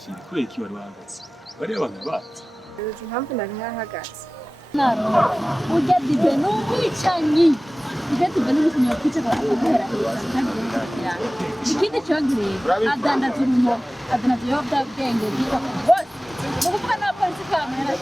Shiri kubera iki wari wahagaze bari abantu bazi impamvu nari nkahagaze ujya dive n'umwicanyi ujya dive n'umukinnyi wakwicara akagera ikindi cyongereye adandaza urumo adandaza ibiyobyabwenge byitwa bose ni ukuvuga n'abapolisi kamera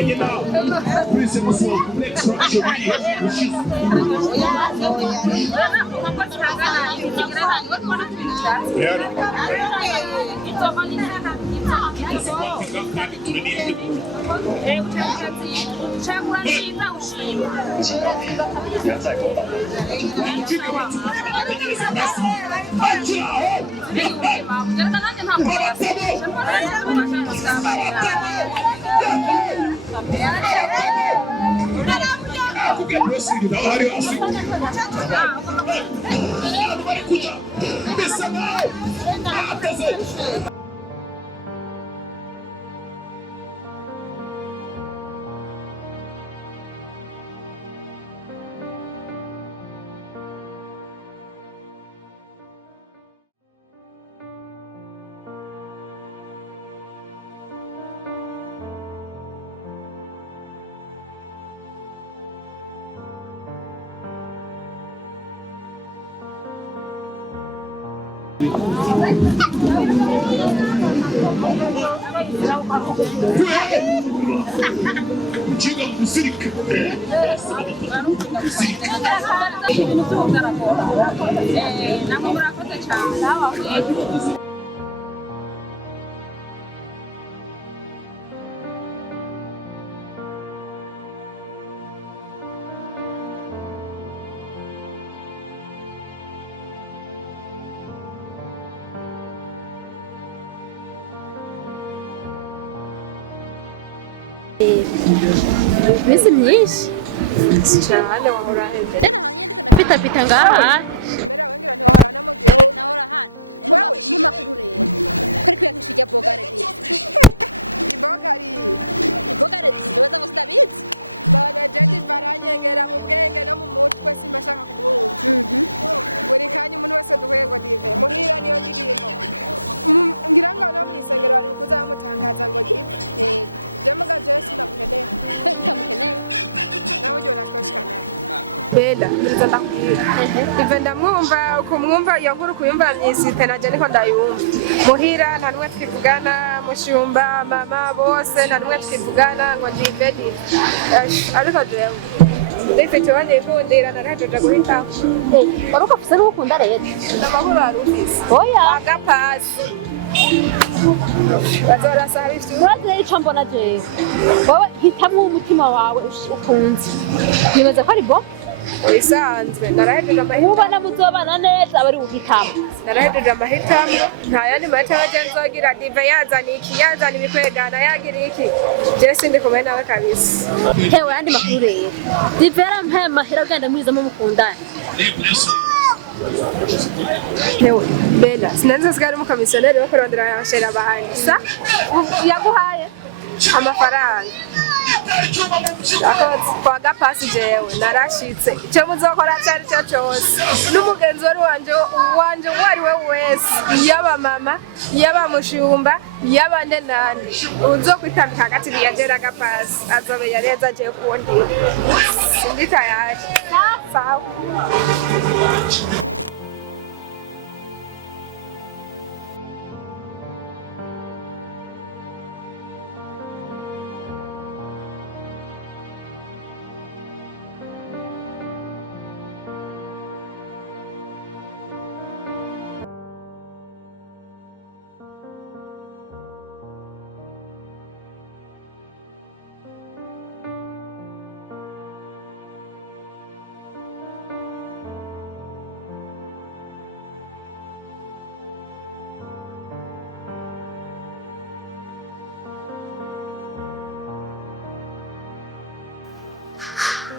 You know, please next structure right here, which is Misi myinshi cyane wahora heze pita ngaha Bela nza ndakubwira ive ndamwumva ukumwumva iyo nkuru kuyumva myisite naje niko ndayumva muhira nta numwe twivugana mushumba mama bose nta numwe twivugana ngo ndibedi ariko jewe ndifite wanyikundira narahejeje guhitamo waruka ufise n'ukunda rero ndamahoro arufise oya agapasi bazorasaba ivyo urazi ico mbona jewe wowe hitamwo umutima wawe ukunze nibaza ko ari bo bisanzwe narahejeje amahitamo ubana muzobana neza abari uhitamo narahejeje amahitamo nta yandi mahitamo aje nzogira dive yazana iki yazana ibikwegana yagira iki je sindi kumwe nawe kabisa hewe yandi makuru rero dive yarampaye amahera ugenda murizamo mukundana hewe Bela sinanze sigara umukomisiyoneri wo kurondera yashera abahandi sa yaguhaye amafaranga kwa gapasi jewe narashitse icyo muzokora cyari cyo cyose n'umugenzi wanje wari we wese yaba mama yaba mushumba yaba ndenani uzokwitambika hagati yagera gapasi azobe yareza je kundi sindi tayari sawa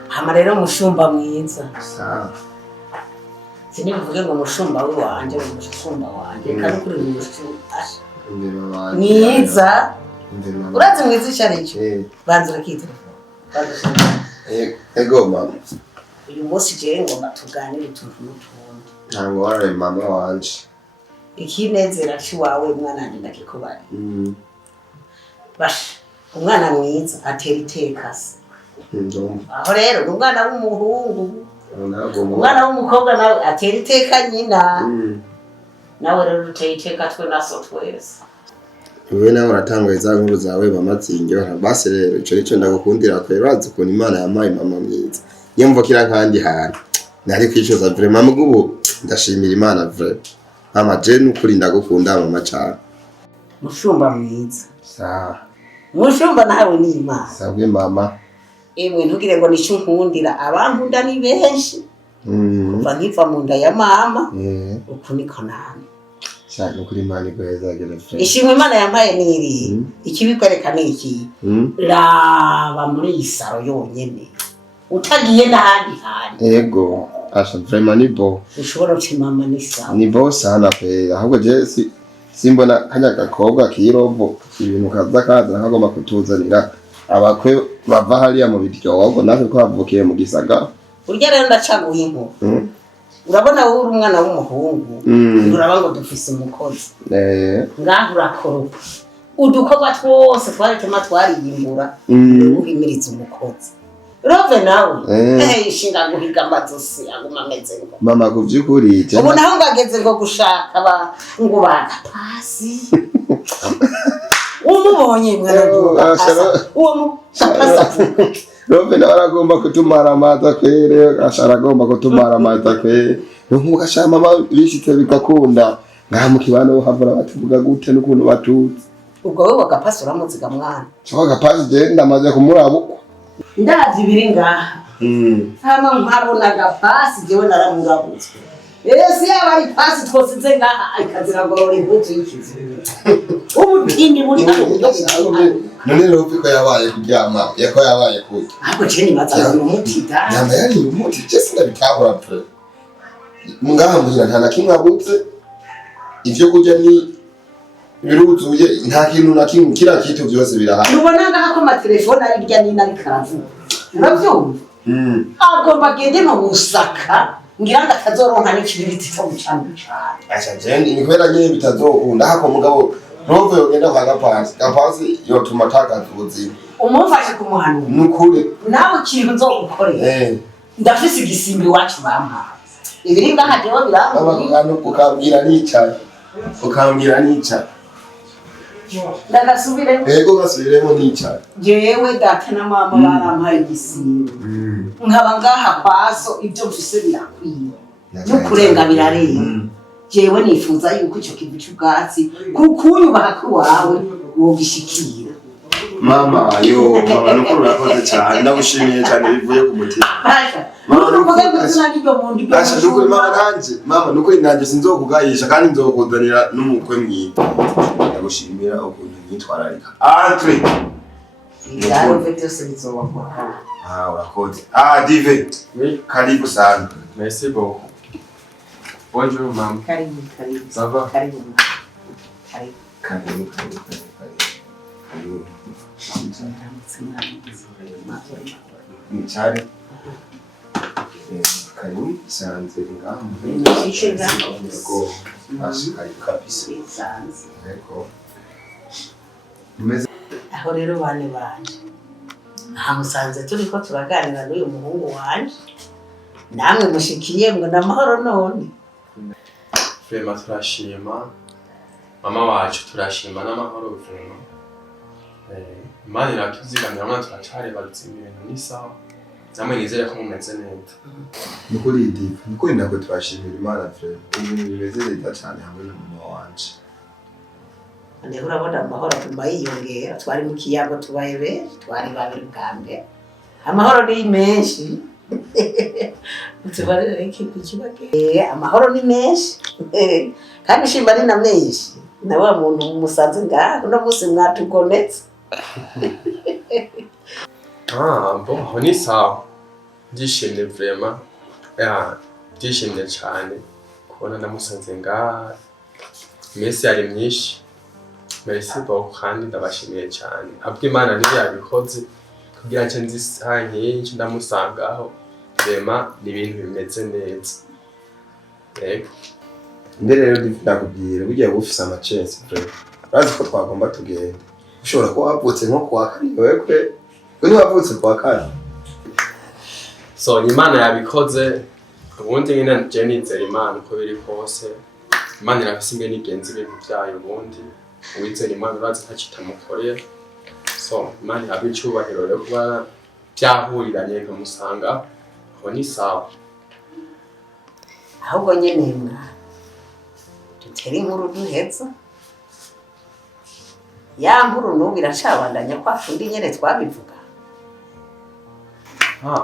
hama rero mushumba mwiza sinivuge ngo mushumba wanje umushumba wanje kandi kuri umushumba mwiza urazi mwiza icarico banzura kitelefone ego mama uyu munsi je ngo tuganire utuntu n'utundi ntabwo waraye mama wanje ikinezera ciwawe mwana wanje ndakikubari basha umwana mwiza atera iteka se aho rero umwana w'umuhungu umwana w'umukobwa nawe atera iteka nyina nawe rero uteye iteka twe naso twese wewe nawe uratangaye za nkuru zawe bamatsinge basi rero ico nico ndagukundira ko urazi ukuntu Imana yampaye mama mwiza nyumva kira nkandi hantu nari kwicuza vraiment mugubu ndashimira Imana vraiment mama je n'ukuri ndagukunda mama cyane mushumba mwiza sawa mushumba nawe ni Imana sabwe mama emwe ntugire ngo nico nkundira abankunda ni benshi kuva nkiva mu nda ya mama uku niko nani cyane kuri Imana igweza gele friend ishimwe Imana yampaye niri ikibikwereka niki raba muri isaro yonyene utagiye n'ahandi hantu ego asha vraiment ni bo ushobora mama ni sawa ni bo sana pe ahubwo je simbona kanya gakobwa kirobo ibintu kaza nkagomba kutuzanira abakwe bava hariya mu biryogo natwe ko bavukiye mu gisagara urya rero ndacaguye inko urabona wowe uri umwana w'umuhungu uraba ngo dufise umukozi ngaho urakoropa udukorwa twose twariyimbura uhimiriza umukozi rove nawe ishinga guhiga amazosi aguma ameze ngo mama kuvyukuri ubu naho ngageze ngo gushaka ngo bagapasi umubonye mwana uwo mupasa rove nawe aragomba kutumara amata kwere asharagomba kutumara amata kwere nuko ashaka mama bishitse bigakunda ngaha mu kibano havura batuvuga gute n'ukuntu batutse ubwo wewe bagapasi uramuziga mwana cyo gapasi je ndamaze kumurabuko ndazi biri ngaha hama nkabona agapasi jewe naramurabutswe ese yaba ari pasi twosize ngaha ikazira ngo uri impuzu y'ikizi ubutindi buri none rero ko yabaye kuryama yako yabaye kuki ahubwo je nibaza ngo umutida yama yari umuti je sindabitahura pe ngaha muhira nta nakimwe abutse ivyo kurya ni biruzuye nta kintu na kimwe kira kitu byose birahari ubona ngaha ko amatelefone ari rya nina ari karavuga uravyumva agomba agende mu Musaka ngira ngo atazoronka n'ikibiriti cyo gucanga cyane acha jendi ni kwera nyine bitazokunda hako mugabo rove yogenda kwa gapasi yotuma taka ubuzima umufashe kumuhanura nukuri nawe ikintu nzogukorera ndafise igisimbi wacu bampa ibiri ngaha jewe birambuye ukambwira n'icyayi ndagasubiremo ego gasubiremo n'icyayi jewe data na mama barampaye igisimbi nkaba ngaha kwaso ibyo mfise birakwiye no kurenga birarenga jewe nifuza yuko ico kivu cy'ubwatsi kukunyubaha kwawe wogishikira mama nuko urakoze cyane ndagushimiye cyane bivuye ku mutima mama nuko mama nuko nanjye sinzokugayisha kandi nzokuzanira n'umukwe mwiza ndagushimira ukuntu nyitwararika entre yaro byose bizobakora urakoze dive karibu sana merci beaucoup bonjour maman karibu ça va karibu Mchari karibu sanze ngaho ko ashikari kabisa eko aho rero bane musanze turiko turaganira n'uyu muhungu wanje namwe mushikiye ngo namahoro none Frema turashima mama wacu turashima n'amahoro Frema Imana iratuzigamira mwana turacari barutsimba ibintu ni sawa namwe nizere ko mumeze neza nukuri dive nukuri ndako turashimira Imana Frema ibintu bimeze neza cyane hamwe n'umama wanje Ande urabona amahoro tubayiyongera twari mu kiyago tubaye benshi twari babiri bwambe amahoro ni menshi utubare ikibake amahoro ni menshi kandi shimba ni na menshi na wa muntu musanze ngaho no musi mwatukonetse bon ni sawa ndishimye vraiment ndishimye cyane kubona namusanze ngaha iminsi yari myinshi. Merci beaucoup kandi ndabashimiye cyane. Habwo Imana niyo yabikoze kugira ngo nzi isaha nk'iyi ndamusangaho. Rema ni ibintu bimeze neza. Yego. Mbere rero ndakubwira bugiye gufisa amachance bro. Bazi ko twagomba tugenda. Ushobora kuba wavutse nko kwa kane wewe uri wavutse kwa kane. So Imana yabikoze ubundi nyine je nizera Imana uko biri kose. Imana irafise ingene igenza ibintu byayo ubundi uwizera Imana urazi ntacitamukorera. So Imana ihabwe icyubahiro rero kuba byahuriranye nkamusanga aho ni sawa. ahubwo nyene mwa dutera inkuru duheza ya nkuru n'ubu iracabandanya kwa fundi nyene twabivuga.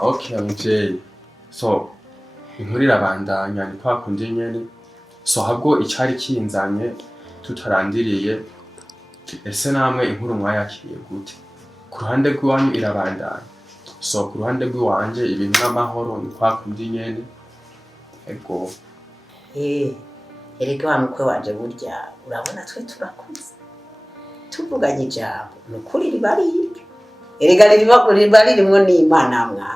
Okay muvyeyi. So inkuru irabandanya ni kwa kundi nyene. So habwo icari kinzanye tutarandiriye ese namwe inkuru mwayakiriye gute? Ku ruhande rw'iwanyu irabandanya. So ku ruhande rw'iwanje ibintu n'amahoro ni kwa kundi nyene. Ego. Erega wa mukwe waje burya urabona twe turakuze. Tuvuganye ijambo nukuri ribarike. Erega ribari rimwe n'Imana mwa.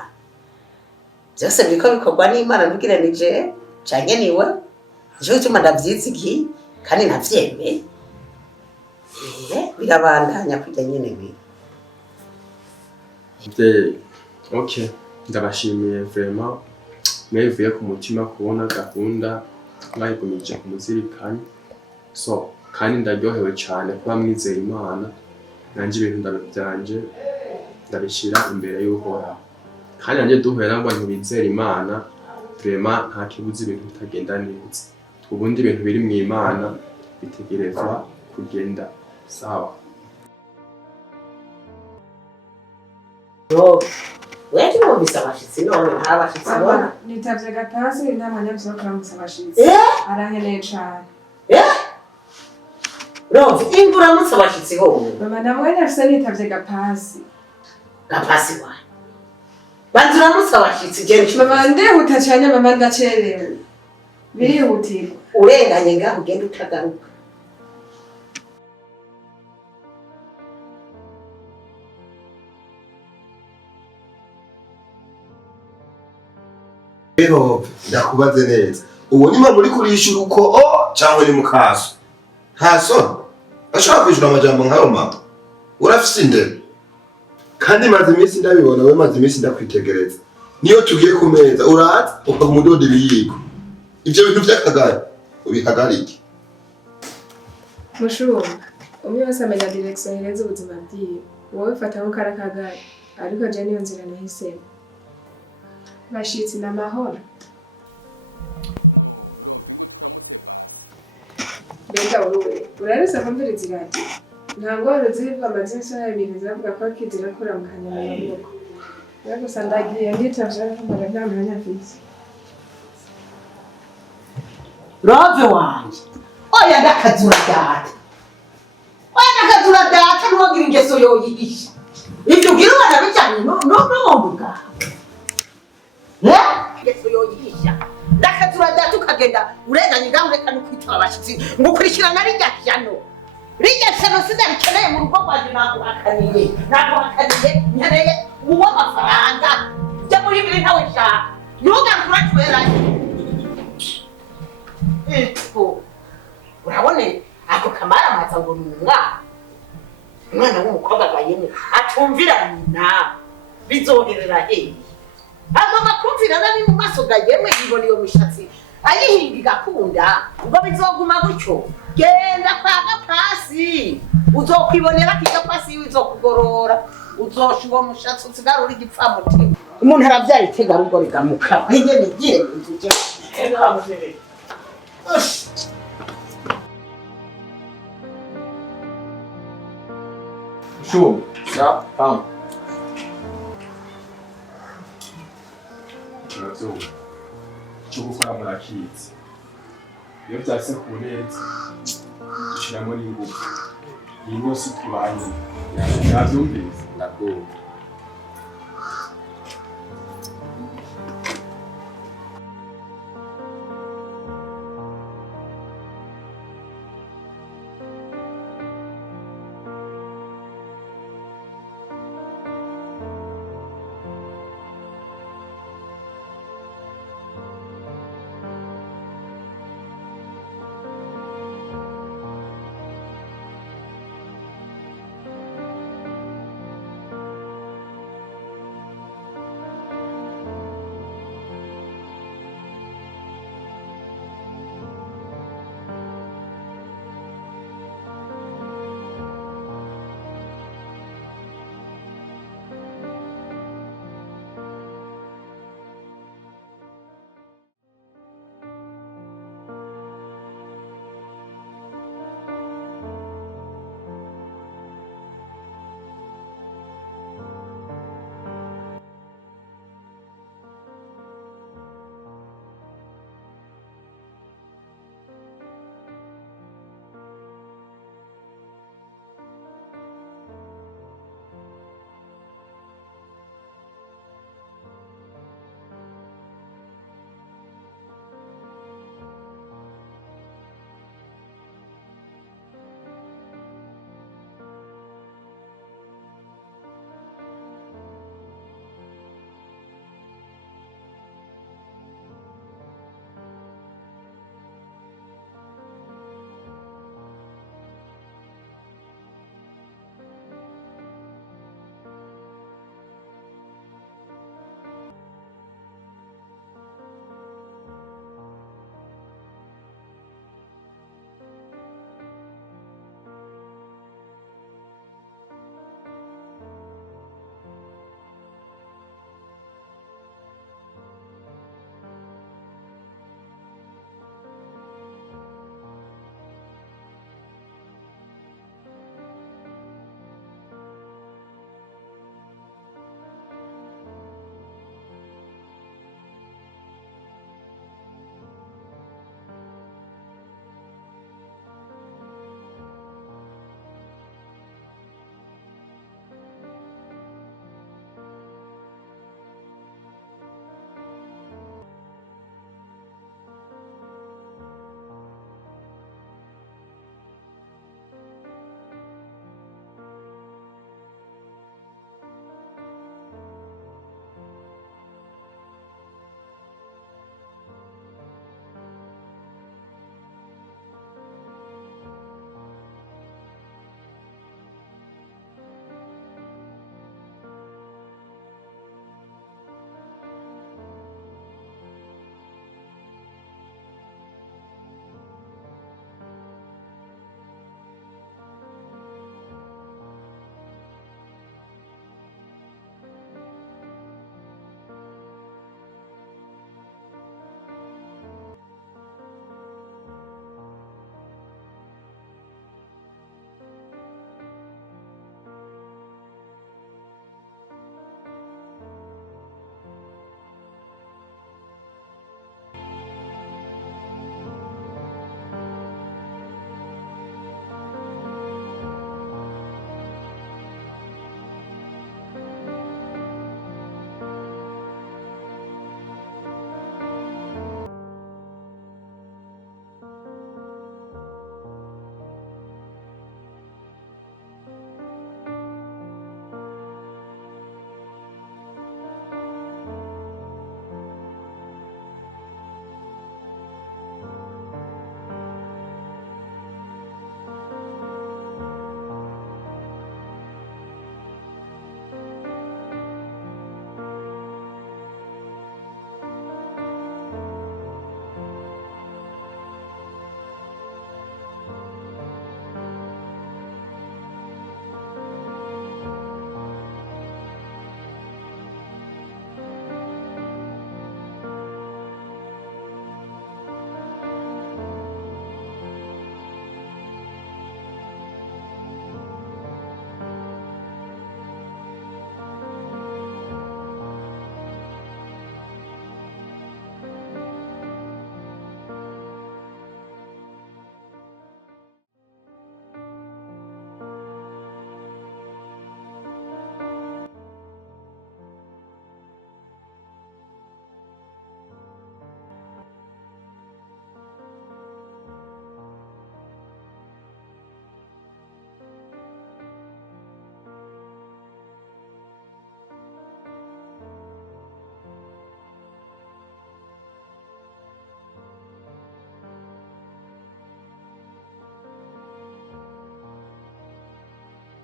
Byose biko bikorwa n'Imana ntugiranije canke niwe. Nico gituma ndavyizigiye kandi navyemeye. Birabandanya kujya nyene biri. Okay, ndabashimiye vraiment. Mwevuye ku mutima kubona gahunda mwayigumije ku muzirikanye. So kandi ndaryohewe cyane kuba mwizera Imana. Nanje ibintu ndabyanje ndabishira imbere y'Uhoraho. Kandi nanje duhuye n'abantu bizera Imana vraiment nta kibuzi ibintu bitagenda neza. Ubundi ibintu biri mu Imana bitegerezwa kugenda sawa. Wewe wumvise abashitsi none nta bashitsi bona. Nitavye gatasi inama byo kuramutsa abashitsi. Arankeneye cyane. Rovi imburamutsa abashitsi ho. Mama namwe nafise nitavye gapasi. Gapasi wa. Banzuramutsa abashitsi je. Mama ndehuta cyane mama ndacerewe. Birihutirwa. Urenganye ngaho ugenda utagaruka. Rero ndakubaze neza. Uwo ni muri kurishura uko cyangwa ni mukaso. Haso. Ashaka kwishyura amajambo nkayo mama. Urafise indero. Kandi maze iminsi ndabibona we maze iminsi ndakwitegereza. Niyo tugiye kumeza uraza ukamudoda ibiyiko. Ibyo bintu by'akagari ubihagarike. Mushumba, umwe wese amenya direction irenze ubuzima bwiwe. Wowe fata nko karakagari, ariko je niyo nzira nahisemo. Bashitsi n'amahoro. Benda wowe, uraruse kumviriza iradiyo. Ntabwo waruziva amazina y'ibintu zavuga ko kizira kura mu kanyama y'amaboko. Rero sandagiye nditavye kumva nta mwanya afise. Rove wanje. Oya ndakazura data. Ntugira ingeso yoyihisha. Ibyo ugira umwana bijyanye n'umwumbuga. Ingeso yoyihisha. Ndakazura data ukagenda urenganye ngaho ureka no kwitwa abashitsi ngo ukurikirana rijya shyano. Rijya shyano sinarikeneye mu rugo rwanjye naguhakaniye. Nkeneye uwo amafaranga. Jya muri ibiri ntawe nshaka. Ntugarukura tuberanye. Urabone ako kamara amaza ngo ni umwana w'umukobwa gayene atumvira nyina bizoherera hehe agomba kumvirana ni mu maso gayemwe yibona iyo mishatsi ayihinga igakunda ubwo bizoguma gutyo genda kwa gapasi uzokwibonera ko igapasi bizokugorora uzoshuba mushatsi usigarura igipfamutima umuntu aravyaye itega rugo rigamuka nyene giye nzuje Sure. Ja, komm. Ikibazo cyo gukora murakizi. Iyo byase ku neza dushiramo n'ingufu. Iyi yose tubanye. Yavyumvise. Ndakubona.